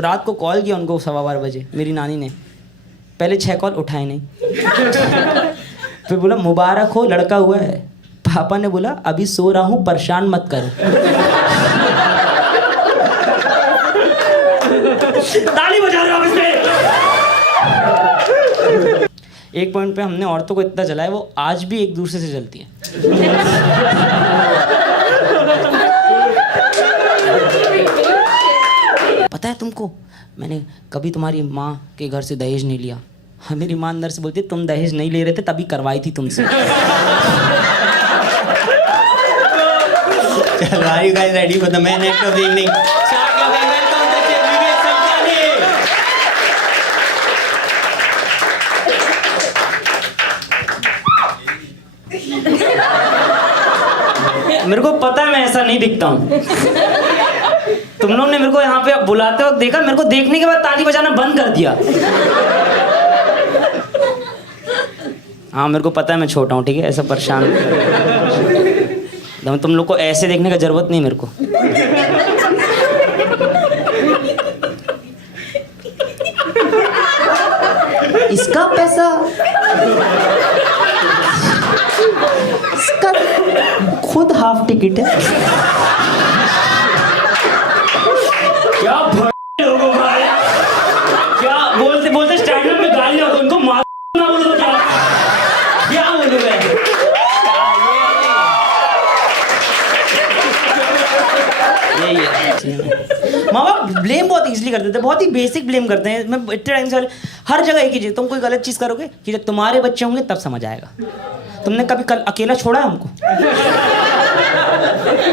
रात को कॉल किया उनको 12:15 बजे मेरी नानी ने, पहले 6 कॉल उठाए नहीं। फिर बोला मुबारक हो लड़का हुआ है। पापा ने बोला अभी सो रहा हूँ परेशान मत करो। ताली बजा रहे हो आप इसमें। एक पॉइंट पे हमने औरतों को इतना जलाया वो आज भी एक दूसरे से जलती है। पता है तुमको, मैंने कभी तुम्हारी माँ के घर से दहेज नहीं लिया। हाँ, मेरी माँ अंदर से बोलती है तुम दहेज नहीं ले रहे थे तभी करवाई थी तुमसे। चलो are you guys ready for the main act of the evening? मेरे को पता है मैं ऐसा नहीं दिखता हूँ। तुम लोग ने मेरे को यहाँ पे बुलाते वक्त देखा, मेरे को देखने के बाद ताली बजाना बंद कर दिया। हाँ मेरे को पता है मैं छोटा हूँ, ठीक है, ऐसा परेशान। तुम लोग को ऐसे देखने का जरूरत नहीं मेरे को। इसका पैसा, इसका खुद हाफ टिकट है। क्या लोग हो भाई, क्या बोलते बोलते स्टैंड अप में गाली हो, उनको मार ना बोलो तो क्या बोलूं मैं? यही है। माँ बाप ब्लेम बहुत इजीली कर देते हैं, बहुत ही बेसिक ब्लेम करते हैं। मैं इतने टाइम से हर जगह एक ही चीज़, तुम कोई गलत चीज़ करोगे कि जब तुम्हारे बच्चे होंगे तब समझ आएगा। तुमने कभी कल अकेला छोड़ा है हमको?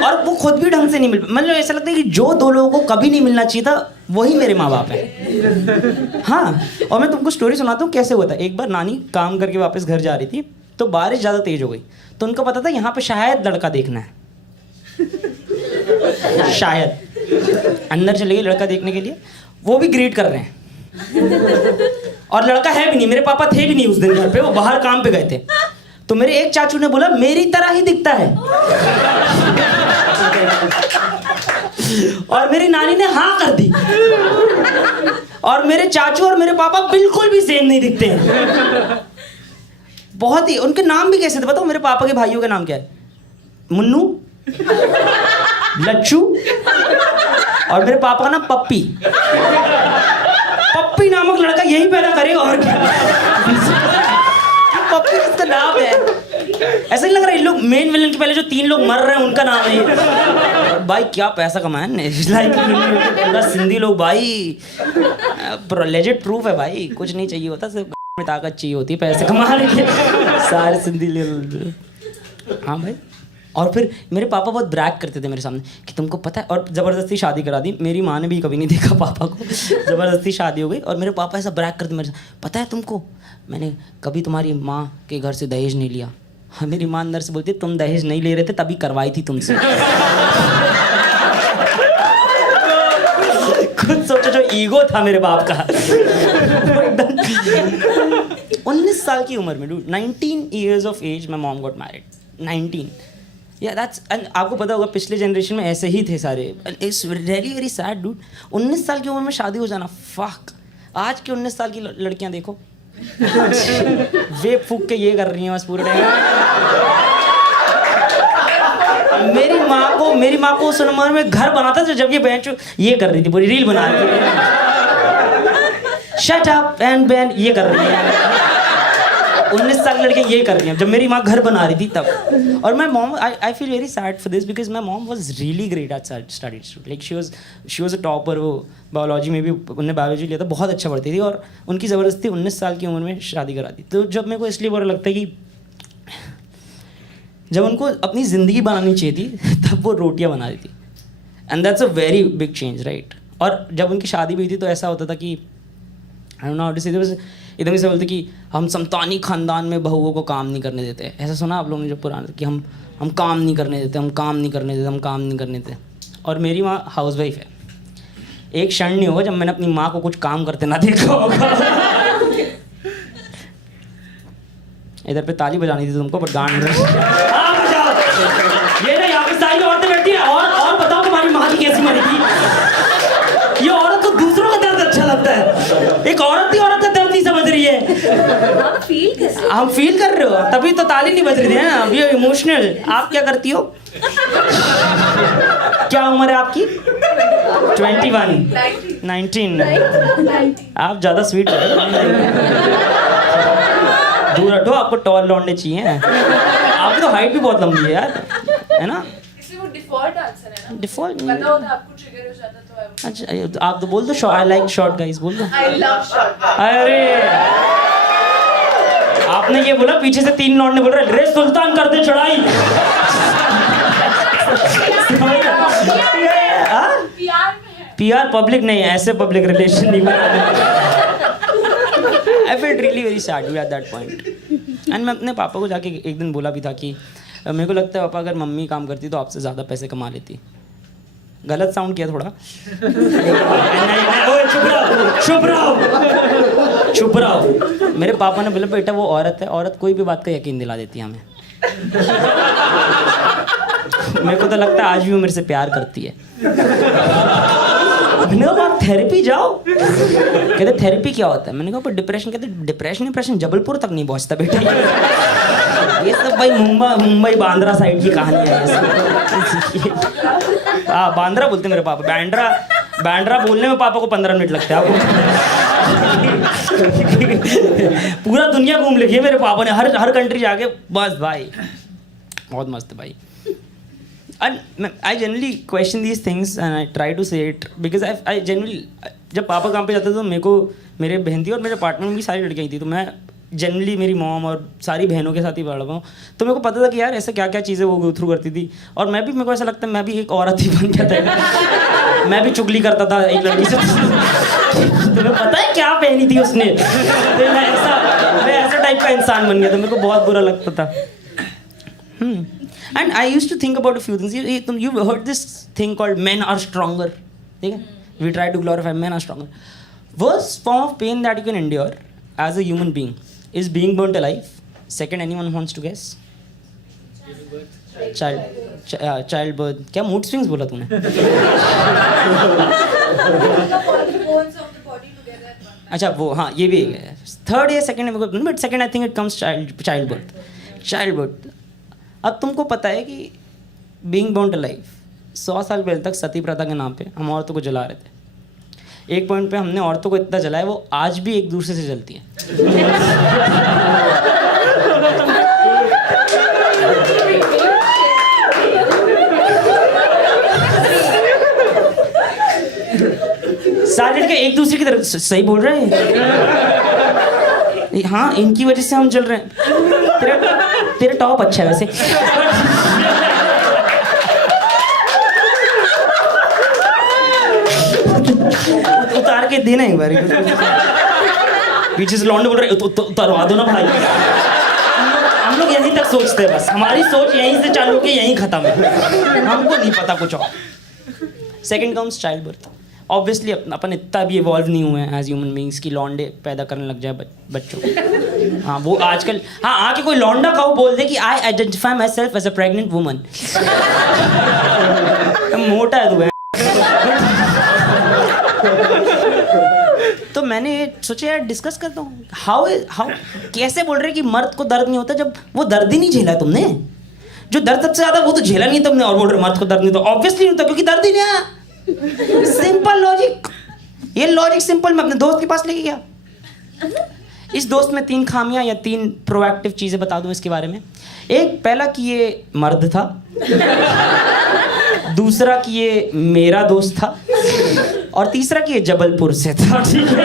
और वो खुद भी ढंग से नहीं मिल, मतलब ऐसा लगता है कि जो दो लोगों को कभी नहीं मिलना चाहिए था वही मेरे माँ बाप हैं। हाँ, और मैं तुमको स्टोरी सुनाता हूँ कैसे हुआ था। एक बार नानी काम करके वापस घर जा रही थी तो बारिश ज़्यादा तेज हो गई, तो उनको पता था यहाँ पे शायद लड़का देखना है। शायद अंदर चले गए लड़का देखने के लिए, वो भी ग्रीट कर रहे हैं और लड़का है भी नहीं। मेरे पापा थे भी नहीं उस दिन घर पे, वो बाहर काम पे गए थे। तो मेरे एक चाचू ने बोला मेरी तरह ही दिखता है, और मेरी नानी ने हाँ कर दी। और मेरे चाचू और मेरे पापा बिल्कुल भी सेम नहीं दिखते हैं। बहुत ही, उनके नाम भी कैसे थे बताओ? मेरे पापा के भाइयों का नाम क्या है? मुन्नू, लच्छू, और मेरे पापा का नाम पप्पी। पप्पी नामक लड़का यही पैदा करेगा और क्या? पप्पी इसका नाम है। ऐसा नहीं लग रहा है इन लोग मेन विलन के पहले जो 3 लोग मर रहे हैं उनका नाम है ये। भाई क्या पैसा कमाया ने, लाइक पूरा सिंधी लोग भाई, लेजिट प्रूफ है भाई। कुछ नहीं चाहिए होता, सिर्फ में ताकत चाहिए होती है पैसे कमाने के। सारे सिंधी लोग। हाँ भाई। और फिर मेरे पापा बहुत ब्रैग करते थे मेरे सामने कि तुमको पता है, और ज़बरदस्ती शादी करा दी। मेरी माँ ने भी कभी नहीं देखा पापा को, ज़बरदस्ती शादी हो गई और मेरे पापा ऐसा ब्रैग करते मेरे साथ, पता है तुमको, मैंने कभी तुम्हारी माँ के घर से दहेज नहीं लिया। हाँ, मेरी माँ अंदर से बोलती है तुम दहेज नहीं ले रहे थे तभी करवाई थी तुमसे। खुद सोचो जो ईगो था मेरे बाप का। 19 साल की उम्र में, dude, 19 years of age my mom got married. 19. Yeah, that's, and आपको पता होगा पिछले जनरेशन में ऐसे ही थे सारे। It's really very sad, dude. 19 साल की उम्र में शादी हो जाना, fuck. आज की 19 साल की लड़कियां देखो, वे फूक के ये कर रही हैं बस पूरे टाइम। मेरी माँ को उस उम्र में घर बनाता था जब ये बेंच ये कर रही थी, पूरी रील बना रही थी। शट अप एंड बैन ये कर रही है। 19 साल की लड़कियां ये कर रही हैं जब मेरी माँ घर बना रही थी तब। और my mom, I feel very sad for this because my mom was really great at studies. Like she was a topper. वो बायोलॉजी में भी उन्होंने बायोलॉजी लिया था, बहुत अच्छा पढ़ती थी, और उनकी ज़बरदस्ती 19 साल की उम्र में शादी करा दी। तो जब मेरे को इसलिए बुरा लगता है कि जब उनको अपनी ज़िंदगी बनानी चाहिए थी तब वो रोटियां बना रही थी, and that's a very big change, right. और जब उनकी शादी भी हुई थी तो ऐसा होता था कि I don't know how to say this, एकदम से बोलते कि हम समतानी खानदान में बहुओं को काम नहीं करने देते। ऐसा सुना आप लोगों ने जो पुराना, कि हम काम नहीं करने देते, हम काम नहीं करने देते, हम काम नहीं करने देते। और मेरी माँ हाउस वाइफ है। एक क्षण नहीं होगा जब मैंने अपनी माँ को कुछ काम करते ना देखा होगा। इधर पे ताली बजानी थी तुमको, बट गांड ये ना, यहाँ पे सारी औरतें बैठी है। और बताओ तुम्हारी माँ की कैसी मरी थी? ये औरत तो दूसरों का एक औरत का दर्द नहीं समझ रही है। आप फील कैसे? हम फील कर रहे हो, तभी तो ताली नहीं बज रही है ना। अभी इमोशनल। आप क्या करती हो? क्या उम्र है आपकी? 21, 19। आप ज्यादा स्वीट हो रहे हो। दूर हटो, आपको टॉल लौंडे चाहिए। आपकी तो हाइट भी बहुत लंबी है यार, है ना? इसलिए वो डिफॉल्ट आंसर है ना। डिफॉल्ट पता होता आपको ट्रिगर हो जाता तो अच्छा, आप तो बोल दो आई लाइक शॉर्ट गाइस, बोल दो। I love short. अरे आपने ये बोला, पीछे से 3 लौंडे बोल रहे रे सुल्तान कर दे चढ़ाई। प्यार में है। पीआर पब्लिक नहीं, ऐसे पब्लिक रिलेशन नहीं बनाते। I felt really very sad at that point. And मैं अपने पापा को जाके एक दिन बोला भी था कि मेरे को लगता है पापा, अगर मम्मी काम करती तो आपसे ज़्यादा पैसे कमा लेती। गलत साउंड किया थोड़ा। चुप रहो। मेरे पापा ने बोला बेटा वो औरत है, औरत कोई भी बात का यकीन दिला देती है हमें। मेरे को तो लगता है आज भी वो मेरे से प्यार करती है। मैंने कहा आप थेरेपी जाओ। कहते थेरेपी क्या होता है? मैंने कहा पर डिप्रेशन। कहते डिप्रेशन जबलपुर तक नहीं पहुंचता बेटा। ये सब भाई मुंबई बांद्रा साइड की कहानी है। हाँ बांद्रा बोलते मेरे पापा। बांद्रा बोलने में पापा को 15 मिनट लगते हैं। आपको पूरा दुनिया घूम लिखी है मेरे पापा ने, हर कंट्री जाके। बस भाई बहुत मस्त है भाई। And I generally question these things and I try to say it because I generally, जब पापा काम पे जाते थे तो मेरे को, मेरे बहन थी और मेरे पार्टनर में भी सारी लड़कियाँ थी, तो मैं जनरली मेरी मॉम और सारी बहनों के साथ ही पढ़ा हूँ, तो मेरे को पता था कि यार ऐसे क्या क्या चीज़ें वो गो थ्रू करती थी। और मैं भी, मेरे को ऐसा लगता है मैं भी एक औरत ही बन गया था। मैं भी चुगली करता था एक लड़की से। तुम्हें पता है क्या पहनी थी उसने? तो मैं ऐसा टाइप का इंसान बन गया था। मेरे को बहुत बुरा लगता था। And I used to think about a few things. You've heard this thing called men are stronger. ठीक है? We try to glorify men are stronger. Worst form of pain that you can endure as a human being is being burnt alive. Second, anyone wants to guess? Childbirth. क्या mood swings बोला तूने? अच्छा वो हाँ ये भी है। Third या second but second I think it comes childbirth. अब तुमको पता है कि बीइंग बोर्न अलाइव 100 साल पहले तक सती प्रथा के नाम पे हम औरतों को जला रहे थे। एक पॉइंट पे हमने औरतों को इतना जलाया वो आज भी एक दूसरे से जलती है। सारे लड़के एक दूसरे की तरफ सही बोल रहे हैं। हाँ इनकी वजह से हम जल रहे हैं। तेरा टॉप अच्छा है वैसे। उतार के देना एक बार। पीछे से लौंडे बोल रहे उतारवा दो ना भाई। हम लोग यहीं तक सोचते हैं, बस हमारी सोच यहीं से चालू के यहीं खत्म है। हमको नहीं पता कुछ और। Second comes child birth. Obviously अपन इतना भी इवॉल्व नहीं हुए हैं एज ह्यूमन बीइंग्स की लौंडे पैदा करने लग जाए बच्चों को। हाँ वो आजकल हाँ आके कोई लौंडा का बोल दे कि I identify myself as a pregnant woman. मोटा है तू। तो मैंने सोचा यार डिस्कस करता हूँ हाउ कैसे बोल रहे कि मर्द को दर्द नहीं होता जब वो दर्द ही नहीं झेला तुमने। जो दर्द सबसे ज्यादा वो तो झेला नहीं तुमने और बोल रहे मर्द को दर्द नहीं, तो ऑब्वियसली नहीं होता क्योंकि दर्द ही नहीं आया। Simple logic. ये लॉजिक सिंपल मैं अपने दोस्त के पास लेके गया। इस दोस्त में 3 खामियां या 3 प्रोएक्टिव चीजें बता दूं इसके बारे में। एक, पहला कि ये मर्द था। दूसरा कि ये मेरा दोस्त था। और तीसरा कि ये जबलपुर से था। ठीक है।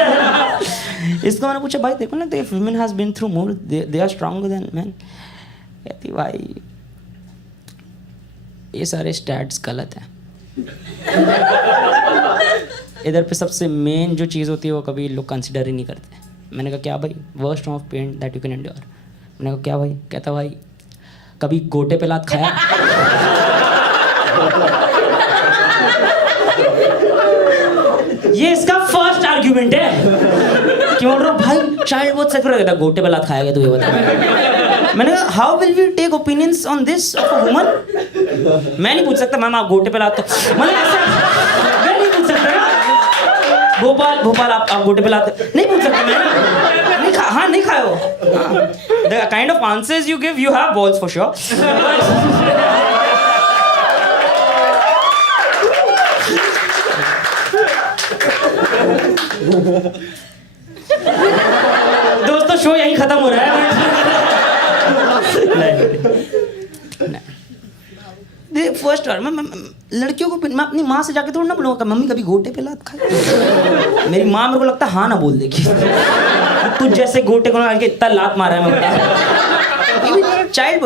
इसको मैंने पूछा भाई देखो ना if women has been through more they are stronger than man. कहती भाई ये सारे स्टैट्स गलत हैं। इधर पे सबसे मेन जो चीज़ होती है वो कभी लोग कंसिडर ही नहीं करते। मैंने कहा क्या भाई? Worst form of pain that you can endure. मैंने कहा क्या भाई? कहता भाई कभी गोटे पे लात खाया? ये इसका फर्स्ट आर्ग्यूमेंट है। क्यों बोल रहा हूँ भाई चाइल्ड बहुत सेक्युलर कहता गोटे पे लात खाया गया तू ये बता। मैंने कहा how will we take opinions on this of a woman? मैं नहीं पूछ सकता मैम आप गोटे पे लात तो मतलब ऐसा मैं नहीं पूछ सकता ना। भोपाल भोपाल आप गोटे पे लाते नहीं पूछ सकता मैं ना नहीं हाँ नहीं खाए हो the kind of answers you give you have balls for sure दोस्तों शो यहीं खत्म हो रहा है फर्स्ट बार मैं लड़कियों को मैं अपनी माँ से जाके थोड़ा ना बोलूँगा मम्मी कभी गोटे पे लात खाई मेरी माँ मेरे को लगता हाँ ना बोल देगी तुझ जैसे गोटे को आके इतना लात मारा है मैं child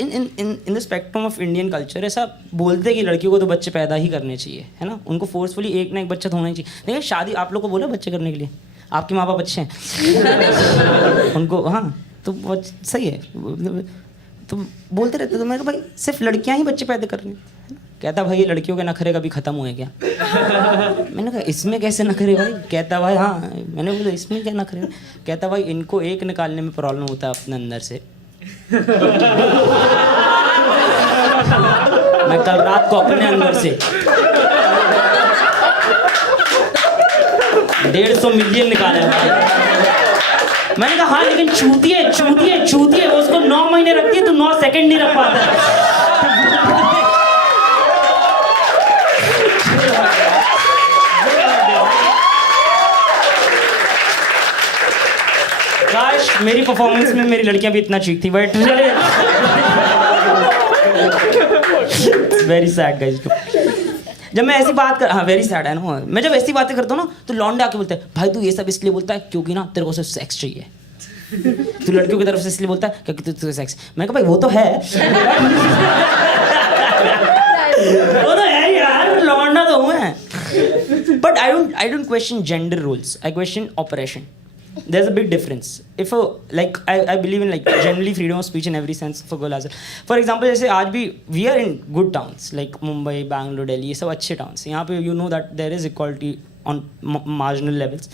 in the spectrum of Indian culture ऐसा बोलते हैं कि लड़कियों को तो बच्चे पैदा ही करने चाहिए है ना उनको फोर्सफुली एक ना एक बच्चा तो होना ही चाहिए लेकिन शादी आप लोग को बोला बच्चे करने के लिए आपके माँ बाप अच्छे हैं उनको हाँ तो सही है तो बोलते रहते तो मैं कहा भाई सिर्फ लड़कियां ही बच्चे पैदा कर रही हैं कहता भाई ये लड़कियों के नखरे कभी खत्म हुए क्या मैंने कहा इसमें कैसे नखरे भाई कहता भाई हाँ मैंने बोला इसमें क्या नखरे कहता भाई इनको एक निकालने में प्रॉब्लम होता है अपने अंदर से मैं कल रात को अपने अंदर से 150 मिलियन निकाला है भाई मैंने कहा हाँ लेकिन चूती है वो उसको 9 महीने रखती है तो 9 सेकंड नहीं रख पाता काश मेरी परफॉर्मेंस में मेरी लड़कियां भी इतना चीखती बट वेरी सैड गाइस जब मैं ऐसी बात कर हाँ वेरी सैड है ना मैं जब ऐसी बातें करता हूँ ना तो लौंडे आके बोलते हैं भाई तू ये सब इसलिए बोलता है क्योंकि ना तेरे को सिर्फ सेक्स चाहिए तू लड़कियों की तरफ से इसलिए बोलता है क्योंकि तू सेक्स मैं कहा भाई वो तो है वो तो है यार लौंडा तो हूँ मैं but I don't question gender rules I question operation there's a big difference if a like I believe in like generally freedom of speech in every sense for girl as well for example जैसे आज भी we are in good towns like Mumbai Bangalore Delhi ये सब अच्छे towns यहाँ पे you know that there is equality on marginal levels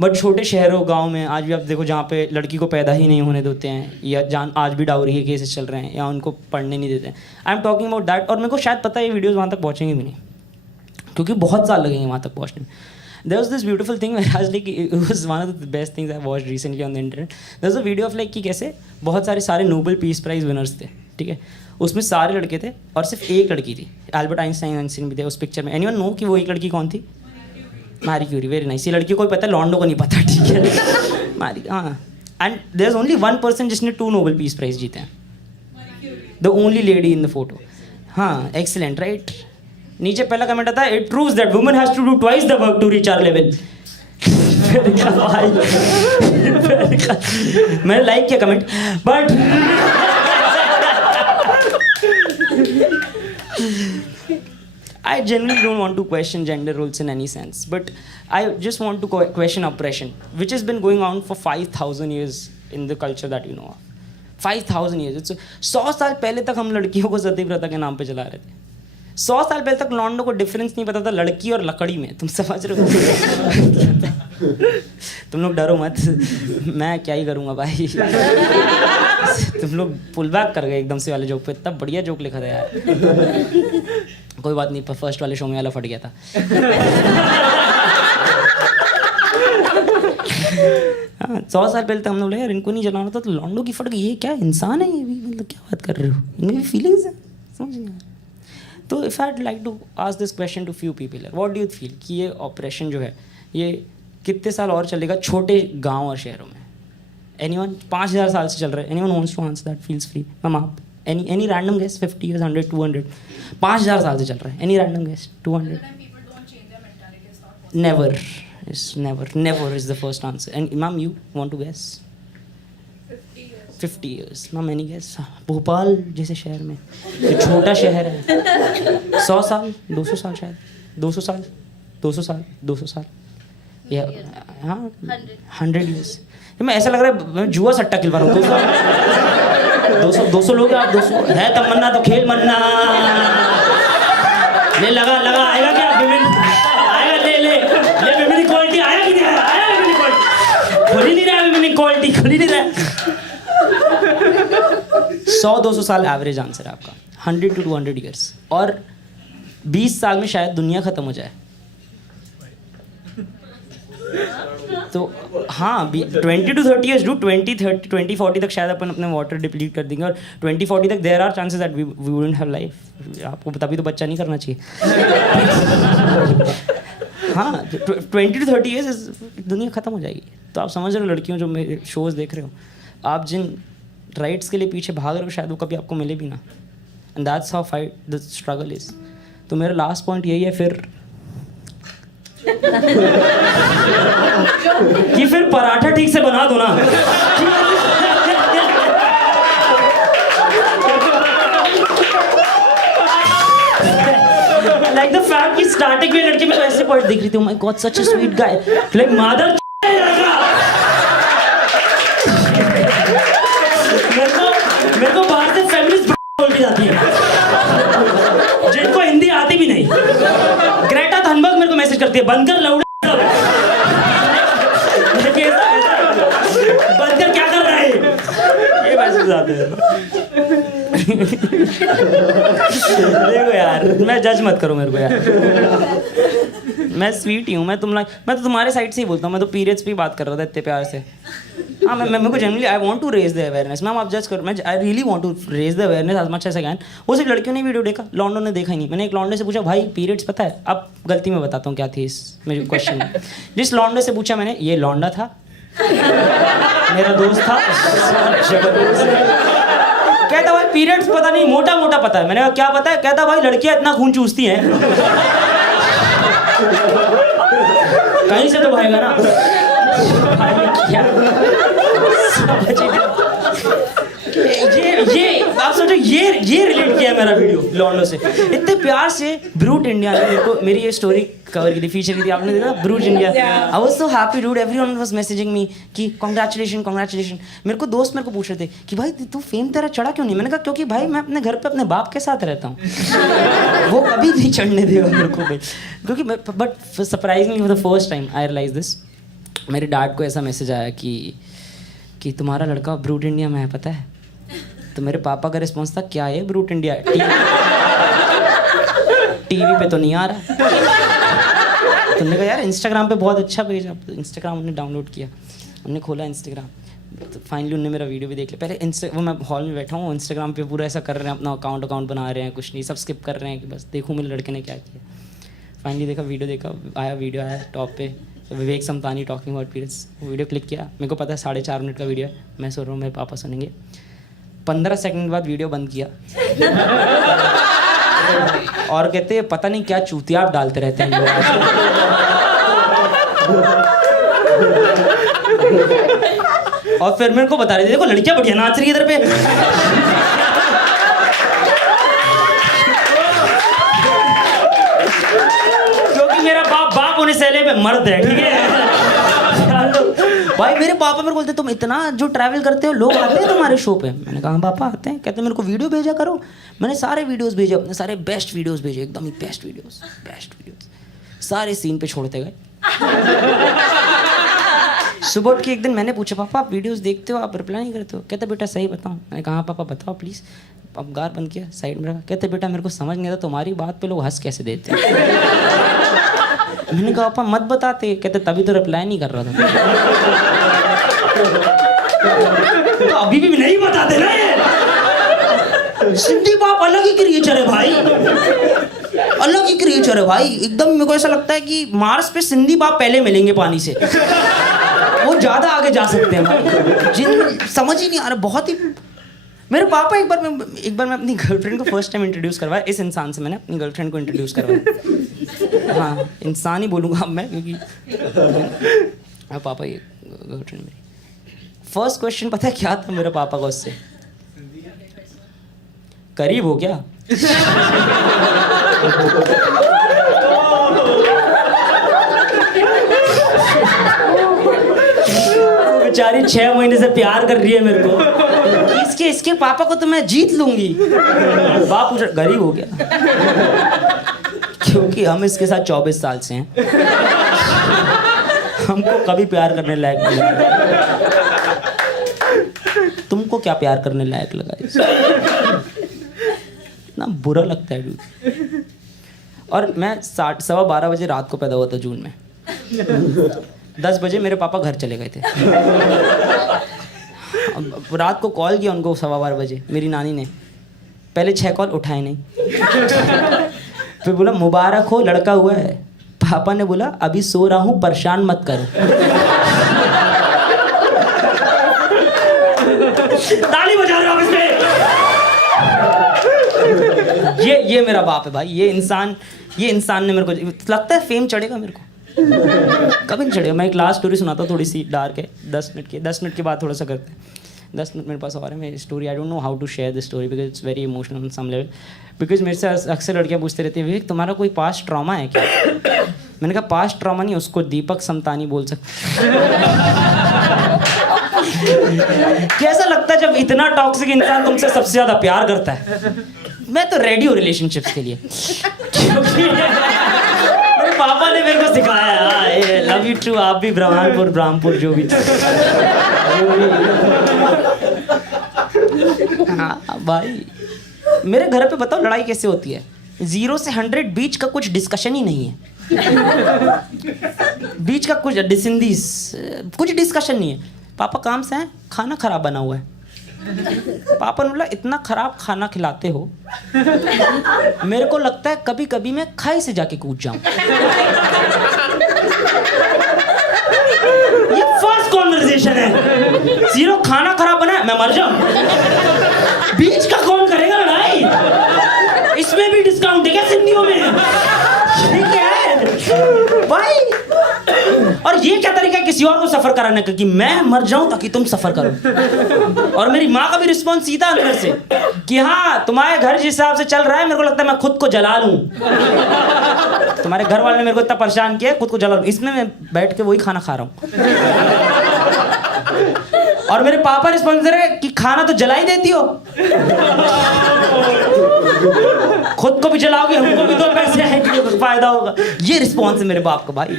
but छोटे शहरों गांव में आज भी आप देखो जहाँ पे लड़की को पैदा ही नहीं होने देते हैं या जान आज भी डाउरी के केसेस चल रहे हैं या उनको पढ़ने नहीं देते हैं I am talking about that और मेरे को शायद पता है ये वीडियोज़ वहाँ तक पहुँचेंगे भी नहीं क्योंकि बहुत साल लगेंगे वहाँ तक पहुँचने में There was this beautiful thing where I was like, it was one of the best things I watched recently on the internet. There was a video of like कि कैसे बहुत सारे नोबेल पीस प्राइज विनर्स थे ठीक है उसमें सारे लड़के थे और सिर्फ एक लड़की थी एल्बर्ट आइंस्टाइन भी थे उस पिक्चर में एनीवन नो कि वो एक लड़की कौन थी मैरी क्यूरी वेरी नाइस ये लड़की को पता है लॉन्डो को नहीं पता ठीक है मैरी हाँ and there is only one person जिसने 2 नोबेल पीस प्राइज जीते हैं the only lady in the photo हाँ एक्सीलेंट राइट नीचे पहला कमेंट आता है it proves that woman has to do twice the work to reach our level मैंने like किया comment but I genuinely don't want to question gender roles in any sense, but I just want to question oppression, which has been going on for 5,000 years in the culture that you know of. 5,000 years. It's 100 साल पहले तक हम लड़कियों को सती प्रथा के नाम पे चला रहे थे 100 साल पहले तक लॉन्डो को डिफरेंस नहीं पता था लड़की और लकड़ी में तुम समझ रहे हो तुम लोग डरो मत मैं क्या ही करूँगा भाई तुम लोग पुल बैक कर गए एकदम से वाले जोक पे इतना बढ़िया जोक लिखा था यार कोई बात नहीं फर्स्ट वाले शो में वाला फट गया था हाँ 100 साल पहले तक हम लोग यार इनको नहीं जलाना था तो लॉन्डो की फट गई ये क्या इंसान है ये भी मतलब क्या बात कर रहे हो इनमें भी फीलिंग्स है समझ नहीं तो if I like to ask this question to few people what do you feel कि ये ऑपरेशन जो है ये कितने साल और चलेगा छोटे गांव और शहरों में एनीवन 5000 साल से चल रहा है anyone wants to answer that feels free ma'am आप एनी रैंडम गेस 50 years 100 200 5000 साल से चल रहा है any random guess 200 never is the first answer and ma'am you want to guess 50 years ma'am any guess Bhopal जैसे शहर में जो छोटा शहर है 100 साल 200 साल शायद 200 साल 200 साल 200 साल या हाँ 100 years मैं ऐसा लग रहा है मैं जुआ सट्टा खेल पा रहा हूँ 200 लोग आप 200 है तमन्ना तो खेल मन्ना ले लगा आएगा क्या आएगा ले विमेन इक्वालिटी आया कि नहीं आया विमेन इक्वालिटी खुल ही नहीं रहा विमेन इक्वालिटी खुल ही नहीं रहा 100-200 साल एवरेज आंसर है आपका 100 to 200 years और 20 साल में शायद दुनिया खत्म हो जाए तो हाँ 20 to 30 years, dude, 20 40 तक शायद अपन अपने वाटर डिप्लीट कर देंगे, और 20 40 तक there are chances that we wouldn't have life. आपको तभी तो बच्चा नहीं करना चाहिए. हाँ 20 to 30 years दुनिया ख़त्म हो जाएगी. तो आप समझ रहे हो लड़कियों जो मेरे शोज़ देख रहे हो, आप जिन राइट्स के लिए पीछे भाग रहे हो शायद वो कभी आपको मिले भी ना. And that's how fight the struggle is. तो मेरा लास्ट पॉइंट यही है फिर कि फिर पराठा ठीक से बना दो ना. लाइक द फैक्ट कि स्टार्टिंग में लड़की में वैसे पॉइंट दिख रही थी, my God such a sweet guy, like mother. मेरे को बाहर से फेमिनिस्ट बोल के जाती है जिनको हिंदी आती भी नहीं. ग्रेटा थनबर्ग मेरे को मैसेज करती है, बंद कर लौड़ा, बंद कर, क्या कर रहा है, ये मैसेज आते हैं. देखो यार, मैं जज मत करो मेरे को यार, मैं स्वीट ही हूँ. मैं तो तुम्हारे साइड से ही बोलता हूँ. मैं तो पीरियड्स पे ही बात कर रहा था इतने प्यार से. हाँ मैं मेरे को generally I want to raise the awareness. Ma'am आप जज करो, मैं I really want to raise the awareness as much as I can. वो सिर्फ लड़कियों ने वीडियो देखा, लॉन्डो ने देखा ही नहीं. मैंने एक लॉन्डो से पूछा, भाई पीरियड्स पता है? अब गलती में बताता हूँ क्या थी इस मेरे क्वेश्चन में. जिस लॉन्डो से पूछा मैंने, ये लॉन्डा था, मेरा दोस्त था, कहता भाई पीरियड्स पता नहीं, मोटा मोटा पता है. मैंने कहा क्या पता है? कहता भाई लड़कियां इतना खून चूसती हैं. कहीं से तो भाईगा ना. ये आप सोचो, ये रिलेट किया मेरा वीडियो लॉन्डो से. इतने प्यार से ब्रूट इंडिया ने मेरे को मेरी ये स्टोरी कवर की थी, फीचर की थी. आपने देखा brute India? I was so happy dude, everyone was messaging me कि कांग्रेचुलेशन. मेरे को दोस्त मेरे को पूछ रहे थे कि भाई तू फेम तेरा चढ़ा क्यों नहीं? मैंने कहा क्योंकि भाई मैं अपने घर पे अपने बाप के साथ रहता हूँ. वो कभी नहीं चढ़ने देगा मेरे को भाई. क्योंकि but surprisingly for the first time I realise this. मेरे डैड को ऐसा मैसेज आया कि तुम्हारा लड़का ब्रूट इंडिया में है, पता है? तो मेरे पापा का रिस्पॉन्स था, क्या है ब्रूट इंडिया? टीवी पे तो नहीं आ रहा. तुमने कहा यार इंस्टाग्राम पे बहुत अच्छा पेज है. इंस्टाग्राम उन्होंने डाउनलोड किया, उन्होंने खोला इंस्टाग्राम, तो फाइनली उन्होंने मेरा वीडियो भी देख लिया. पहले वो मैं हॉल में बैठा हूँ, इंस्टाग्राम पे पूरा ऐसा कर रहे हैं, अपना अकाउंट बना रहे हैं, कुछ नहीं, सब स्किप कर रहे हैं कि बस देखूँ मेरे लड़के ने क्या किया. फाइनली देखा, वीडियो आया टॉप पे, Vivek Samtani talking about periods. Video click किया. मेरे को पता है 4.5 मिनट का वीडियो है. मैं सुन रहा हूँ, मेरे पापा सुनेंगे. 15 सेकंड बाद वीडियो बंद किया और कहते पता नहीं क्या चूतिया आप डालते रहते हैं. और फिर मेरे को बता रहे थे, देखो लड़कियां बढ़िया नाच रही है इधर पे. क्योंकि मेरा बाप होने से पे मर्द है, ठीक है. भाई मेरे पापा मेरे को बोलते तुम इतना जो ट्रैवल करते हो, लोग आते हैं तुम्हारे शो पे? मैंने कहा पापा आते हैं. कहते मेरे को वीडियो भेजा करो. मैंने सारे वीडियोस भेजे, अपने सारे बेस्ट वीडियोस भेजे, एकदम ही बेस्ट वीडियोस. सारे सीन पे छोड़ते गए. सुबह उठ के एक दिन मैंने पूछा, पापा आप वीडियोस देखते हो, आप रिप्लाई नहीं करते हो? कहते बेटा सही बताऊं? मैंने कहा पापा बताओ प्लीज़. अब गार बंद किया, साइड में रखा. कहते बेटा मेरे को समझ नहीं आता तुम्हारी बात पे लोग हंस कैसे देते हैं. मैंने कहा पापा मत बताते. कहते तभी तो रिप्लाई नहीं कर रहा था. तो अभी भी नहीं बताते ना. ये सिंधी बाप अलग ही क्रिएचर है भाई, अलग ही क्रिएचर है भाई. एकदम मेरे को ऐसा लगता है कि मार्स पे सिंधी बाप पहले मिलेंगे पानी से. वो ज्यादा आगे जा सकते हैं भाई, जिन समझ ही नहीं आ रहा. बहुत ही मेरे पापा एक बार मैं अपनी गर्लफ्रेंड को फर्स्ट टाइम इंट्रोड्यूस करवाया. इस इंसान से मैंने अपनी गर्लफ्रेंड को इंट्रोड्यूस करवाया. हाँ इंसान ही बोलूँगा अब मैं, क्योंकि पापा ये गर्लफ्रेंड मेरी. फर्स्ट क्वेश्चन पता है क्या था मेरे पापा का उससे? करीब हो क्या? बेचारी 6 महीने से प्यार कर रही है मेरे को. इसके पापा को तो मैं जीत लूंगी. बाप पूछ गरीब हो गया? क्योंकि हम इसके साथ 24 साल से हैं. हमको कभी प्यार करने लायक नहीं. तुमको क्या प्यार करने लायक लगा? इतना बुरा लगता है डूड. और मैं 12:30 बजे रात को पैदा हुआ था जून में. 10 बजे मेरे पापा घर चले गए थे। अब रात को कॉल किया उनको 12:15 बजे मेरी नानी ने, पहले 6 कॉल उठाए नहीं। फिर बोला मुबारक हो लड़का हुआ है। पापा ने बोला अभी सो रहा हूँ परेशान मत करो। ताली बजा रहे हो ऑफिस में। ये मेरा बाप है भाई। ये इंसान ने मेरे को लगता है फेम चढ़ेगा मेरे को, कभी नहीं चढ़ेगा। मैं एक लास्ट स्टोरी सुनाता हूँ, थोड़ी सी डार्क है, 10 मिनट के बाद थोड़ा सा करते हैं। 10 मिनट मेरे पास और है। मेरी story, I don't know how to share this story because it's very emotional on some level. Because मेरे से अक्सर लड़कियाँ पूछते रहती हैं विवेक तुम्हारा कोई पास्ट ट्रॉमा है क्या? मैंने कहा पास्ट ट्रॉमा नहीं, उसको दीपक समतानी बोल सकते। कैसा लगता है जब इतना टॉक्सिक इंसान तुमसे सबसे ज्यादा प्यार करता है? मैं तो रेडी हूँ रिलेशनशिप्स के लिए। मेरे पापा ने मेरे को सिखाया, लव यू टू। आप भी ब्रह्मपुर जो भी। हाँ भाई, मेरे घर पे बताओ लड़ाई कैसे होती है। 0 से 100 बीच का कुछ डिस्कशन ही नहीं है। बीच का कुछ कुछ डिस्कशन नहीं है। पापा काम से हैं, खाना खराब बना हुआ है। पापा ने बोला इतना खराब खाना खिलाते हो, मेरे को लगता है कभी कभी मैं खाई से जाके कूद जाऊं। ये फर्स्ट कॉन्वर्सेशन है। 0 खाना खराब बना है, मैं मर जाऊं। बीच का कौन करेगा लड़ाई? इसमें भी डिस्काउंट है क्या सिंधियों में? ये क्या है भाई? और ये क्या तरीका है किसी और को सफर कराने का कि मैं मर जाऊं ताकि तुम सफर करो? और मेरी माँ का भी रिस्पॉन्स सीधा अंदर से कि हाँ तुम्हारे घर जिस हिसाब से चल रहा है मेरे को लगता है मैं खुद को जला लूं। तुम्हारे घर वाले ने मेरे को इतना परेशान किया, खुद को जला लूं। इसमें मैं बैठ के वही खाना खा रहा हूं। और मेरे पापा रिस्पॉन्स दे रहे कि खाना तो जला ही देती हो, खुद को भी जलाओगे, हमको भी 2 पैसे आएंगे, कुछ फायदा होगा। ये रिस्पॉन्स है मेरे बाप का भाई।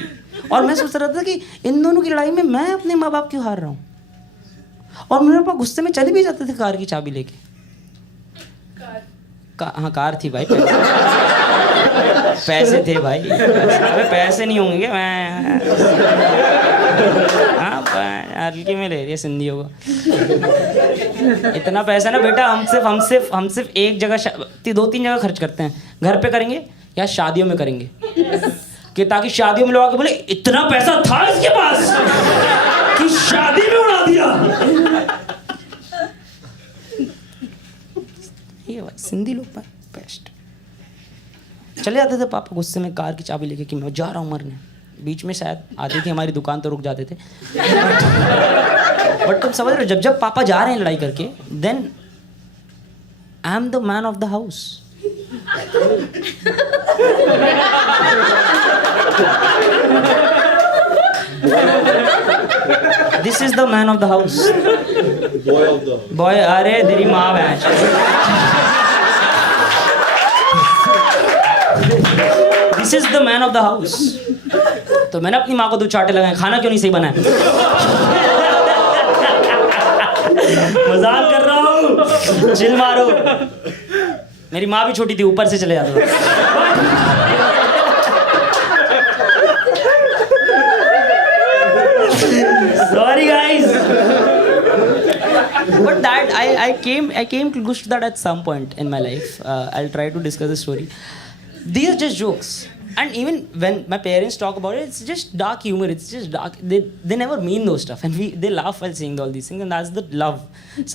और मैं सोच रहा था कि इन दोनों की लड़ाई में मैं अपने माँ बाप क्यों हार रहा हूँ। और मेरे पापा गुस्से में चले भी जाते थे कार की चाबी लेके। हाँ कार थी भाई, पैसे थे भाई। अबे पैसे नहीं होंगे क्या? मैं हाँ हल्के में ले रही है सिंधियों को। इतना पैसा ना बेटा, हम सिर्फ एक जगह 2-3 जगह खर्च करते हैं। घर पे करेंगे या शादियों में करेंगे कि ताकि शादियों में लोग आके बोले इतना पैसा था इसके पास कि शादी में उड़ा दिया। ये भाई सिंधी लोग बेस्ट। चले जाते थे पापा गुस्से में कार की चाबी लेके कि मैं जा रहा हूँ मरने। बीच में शायद आती थी हमारी दुकान तो रुक जाते थे। बट तुम समझ रहे हो, जब पापा जा रहे हैं लड़ाई करके, then I am the man of the house. This is the man of the house. Boy अरे तेरी माँ बहन। This is the man of the house. तो मैंने अपनी माँ को 2 चाटे लगाए, खाना क्यों नहीं सही बना है? मजाक कर रहा हूँ, चिल मारो। मेरी माँ भी छोटी थी, ऊपर से चले जाते। Sorry guys, but that I came close to that at some point in my life. I'll try to discuss the story. These are just jokes, and even when my parents talk about it, it's just dark humor. It's just dark. They never mean those stuff, and they laugh while saying all these things, and that's the love.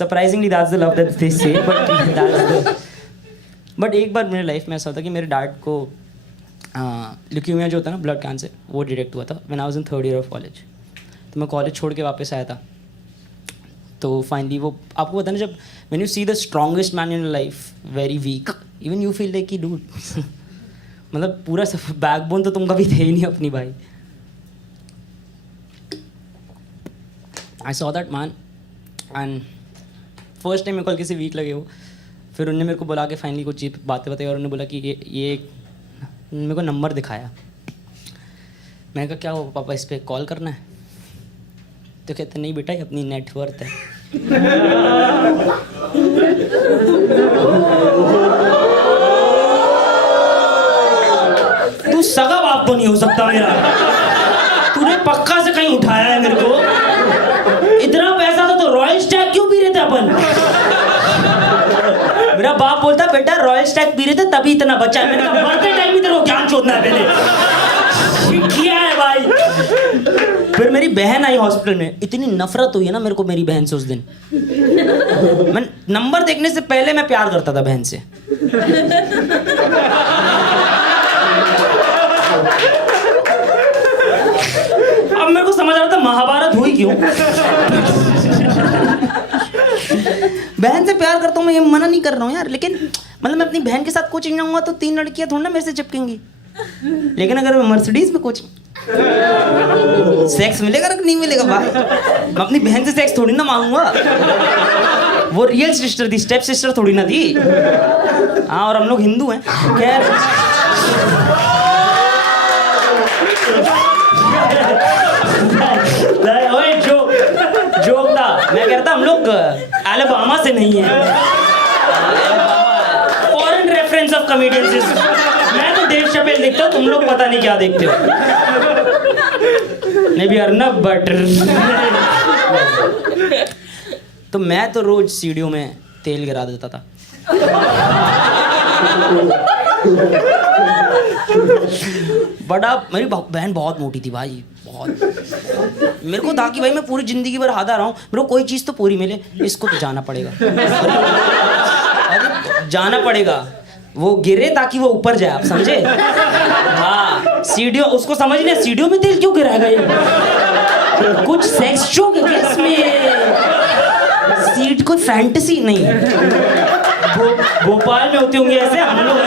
Surprisingly, that's the love that they say. But एक बार मेरे life में ऐसा होता कि मेरे dad को leukaemia जो होता है ना, ब्लड कैंसर, वो डिटेक्ट हुआ था when I was in 3rd year of college. तो मैं कॉलेज छोड़ के वापस आया था। तो फाइनली वो आपको पता ना, जब when you see the strongest man in your life very weak, even you feel like कि dude मतलब पूरा बैकबोन तो तुम कभी थे ही नहीं अपनी भाई। I saw that man and first time मेरे को हल्के से वीक लगे वो। फिर उन्होंने मेरे को बुला के फाइनली कुछ बातें बताई और उन्होंने बोला कि ये मेरे को नंबर दिखाया। मैंने कहा क्या हो पापा, इस पर कॉल करना है? तो कहते नहीं बेटा, ये अपनी नेटवर्थ है। तू सगा बाप तो नहीं हो सकता मेरा। तूने पक्का से कहीं नहीं उठाया है मेरे को। इतना पैसा था तो रॉयल स्टैग क्यों पी रहे थे अपन? मेरा बाप बोलता बेटा रॉयल स्टैग पी रहे थे तभी इतना बचा है। मैंने कहा मरते टाइम भी तेरे को ज्ञान चोदना है पहले। किया है भाई। फिर मेरी बहन आई हॉस्पिटल में, इतनी नफरत हुई है ना मेरे को मेरी बहन से उस दिन। मैं नंबर देखने से पहले मैं प्यार करता था बहन से। अब मेरे को समझ आ रहा था महाभारत हुई क्यों। बहन से प्यार करता हूँ मैं, ये मना नहीं कर रहा हूँ यार, लेकिन मतलब मैं अपनी बहन के साथ कोचिंग जाऊंगा तो 3 लड़कियां थोड़ी ना मेरे से चिपकेंगी। लेकिन अगर मैं मर्सिडीज में कोचिंग, सेक्स मिलेगा ना नहीं मिलेगा भाई। मैं अपनी बहन से सेक्स थोड़ी ना मांगूंगा। वो रियल सिस्टर थी, स्टेप सिस्टर थोड़ी ना थी। हाँ, और हम लोग हिंदू हैं। खैर जोक था, मैं कह रहा था हम लोग अलाबामा से नहीं है। Foreign reference of comedians. मैं तो डेव चैपल देखता हूँ, तुम लोग पता नहीं क्या देखते हो। नहीं भी अर्नब बटर। तो मैं तो रोज सीढ़ियों में तेल गिरा देता था। बड़ा मेरी बहन बहुत मोटी थी भाई, बहुत। मेरे को था कि भाई मैं पूरी जिंदगी भर हाथा रहा हूँ, मेरे को कोई चीज़ तो पूरी मिले, इसको तो जाना पड़ेगा। अरे जाना पड़ेगा, वो गिरे ताकि वो ऊपर जाए, आप समझे? हाँ, सीढ़ियों, उसको समझने सीढ़ियों में तेल क्यों गिराएगा ये? कुछ सेक्स जोक है क्या इसमें? सीट कोई फैंटेसी नहीं है। भोपाल में होती होंगी ऐसे, हम लोग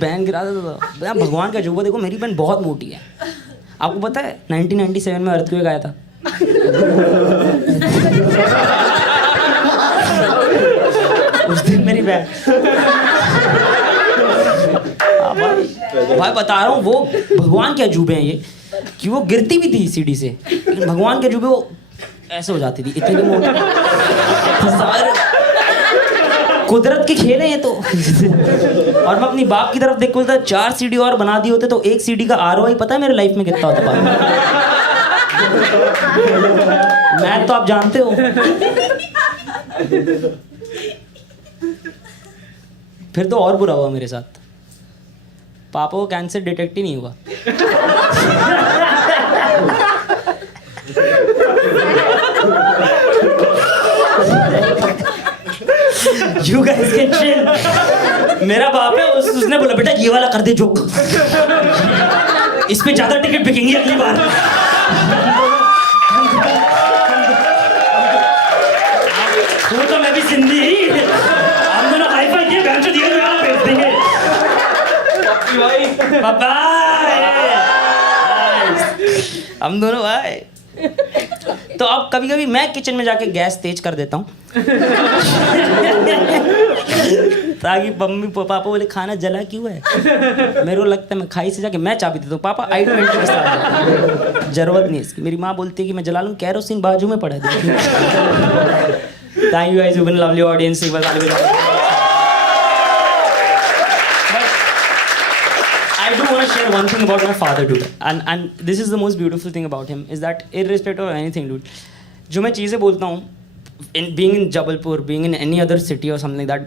बहन गिरा देता था। भगवान का अजूबा देखो, मेरी बहन बहुत मोटी है। आपको पता है 1997 में अर्थक्वेक आया था। उस दिन मेरी बहन भाई बता रहा हूँ, वो भगवान के अजूबे हैं ये, कि वो गिरती भी थी सीढ़ी से, लेकिन भगवान के अजूबे वो ऐसे हो जाती थी, इतनी मोटी। कुदरत के खेल हैं ये तो। और मैं अपनी बाप की तरफ देख के बोलता 4 सीढ़ी और बना दी होते तो 1 सीढ़ी का ROI पता है मेरे लाइफ में कितना होता। मैं तो आप जानते हो। फिर तो और बुरा हुआ मेरे साथ, पापा को कैंसर डिटेक्ट ही नहीं हुआ। You guys can chill। मेरा बाप है, उसने बोला बेटा ये वाला कर दे जोक, इस पे ज्यादा टिकट बिकेंगी अगली बार। तो मैं भी सिंधी ही, हम दोनों हाई फाई किए, बहन से दिए तो यहाँ भेज देंगे। पापा हम दोनों भाई। तो अब कभी कभी मैं किचन में जाके गैस तेज कर देता हूँ ताकि मम्मी पापा बोले खाना जला क्यों है। मेरे को लगता है मैं खाई से जाके मैं चाबी देता हूँ, पापा i20 के साथ जरूरत नहीं इसकी। मेरी माँ बोलती है कि मैं जला लूँ, कैरोसिन बाजू में पड़ा है। Thank you guys, you've been lovely audience। I do want to share one thing about my father, dude. And this is the most beautiful thing about him, is that irrespective of anything, dude, जो मैं चीज़ें बोलता हूँ, in being in Jabalpur, being in any other city or something like that,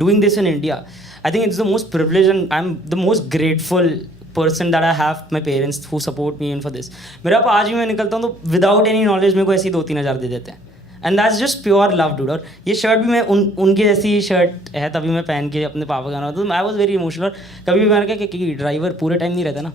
doing this in India, I think it's the most privileged and I'm the most grateful person that I have my parents who support me in for this. मेरा पापा आज भी मैं निकलता हूँ तो without any knowledge मेरे को ऐसे ही 2-3 हज़ार दे देते हैं। And that's just pure love, dude. और ये शर्ट भी मैं उनकी जैसी शर्ट है तभी मैं पहन के अपने पापा का आना, तो आई वॉज वेरी इमोशनल। और कभी भी मैंने कहा कि ड्राइवर पूरे टाइम नहीं रहता ना।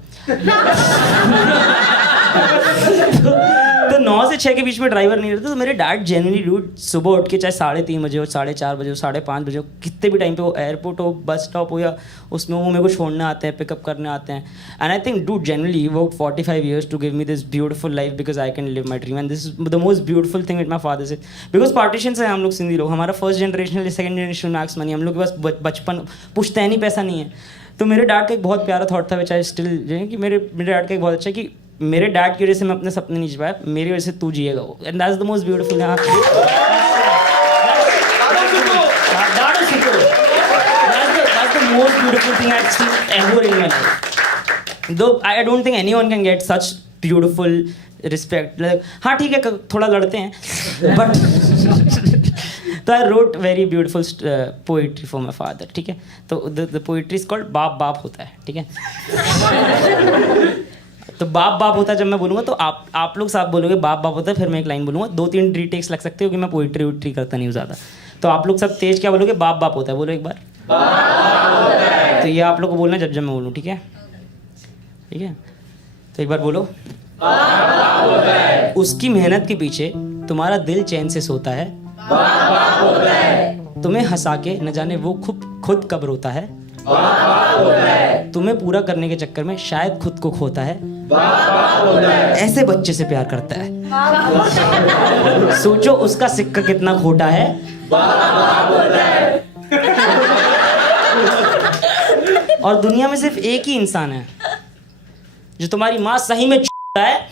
तो 9 से 6 के बीच में ड्राइवर नहीं रहता, तो मेरे डैड जेन्युइनली डूड सुबह उठ के चाहे 3:30 बजे हो, 4:30 बजे हो, 5:30 बजे हो, कितने भी टाइम पे हो, एयरपोर्ट हो, बस स्टॉप हो, या उसमें वो मेरे को छोड़ने आते हैं, पिकअप करने आते हैं। And I think dude generally he worked 45 years to give me this beautiful life because I can live my dream. And this is the most beautiful thing with my father से, because partition से हम लोग सिंधी लोग, हमारा first generation 2nd generation max money, हम लोग के पास बचपन पुश्तैनी पैसा नहीं है। तो मेरे डैड का एक बहुत प्यारा थॉट था, विच आई स्टिल जो है कि मेरे डैड का एक बहुत अच्छा है कि मेरे डैड की वजह से मैं अपने सपने नहीं जी पाया, मेरी वजह से तू जिएगा वो। And that's the most beautiful. That's the most beautiful thing I've seen ever in my life. दो I don't think anyone can get such beautiful respect. हाँ ठीक है, थोड़ा लड़ते हैं बट तो I wrote very beautiful poetry for my father. ठीक है, तो द पोइट्री इज कॉल्ड बाप बाप होता है. ठीक है, तो बाप बाप होता है जब मैं बोलूँगा तो आप लोग साथ बोलोगे बाप बाप होता है, फिर मैं एक लाइन बोलूँगा. 2-3 रीटेक्स लग सकते हो कि मैं पोइट्री वोट्री करता नहीं हूँ ज़्यादा. तो आप लोग सब तेज क्या बोलोगे? बाप बाप होता है. बोलो एक बार. तो ये आप लोग को बोलना जब जब मैं बोलूँ. ठीक है, ठीक है, तो एक बार बोलो. उसकी मेहनत के पीछे तुम्हारा दिल चैन से सोता है. तुम्हें हंसा के न जाने वो खुद कब रोता है. तुम्हें पूरा करने के चक्कर में शायद खुद को खोता है. ऐसे बच्चे से प्यार करता है. सोचो उसका सिक्का कितना खोटा है. और दुनिया में सिर्फ एक ही इंसान है जो तुम्हारी माँ सही में है.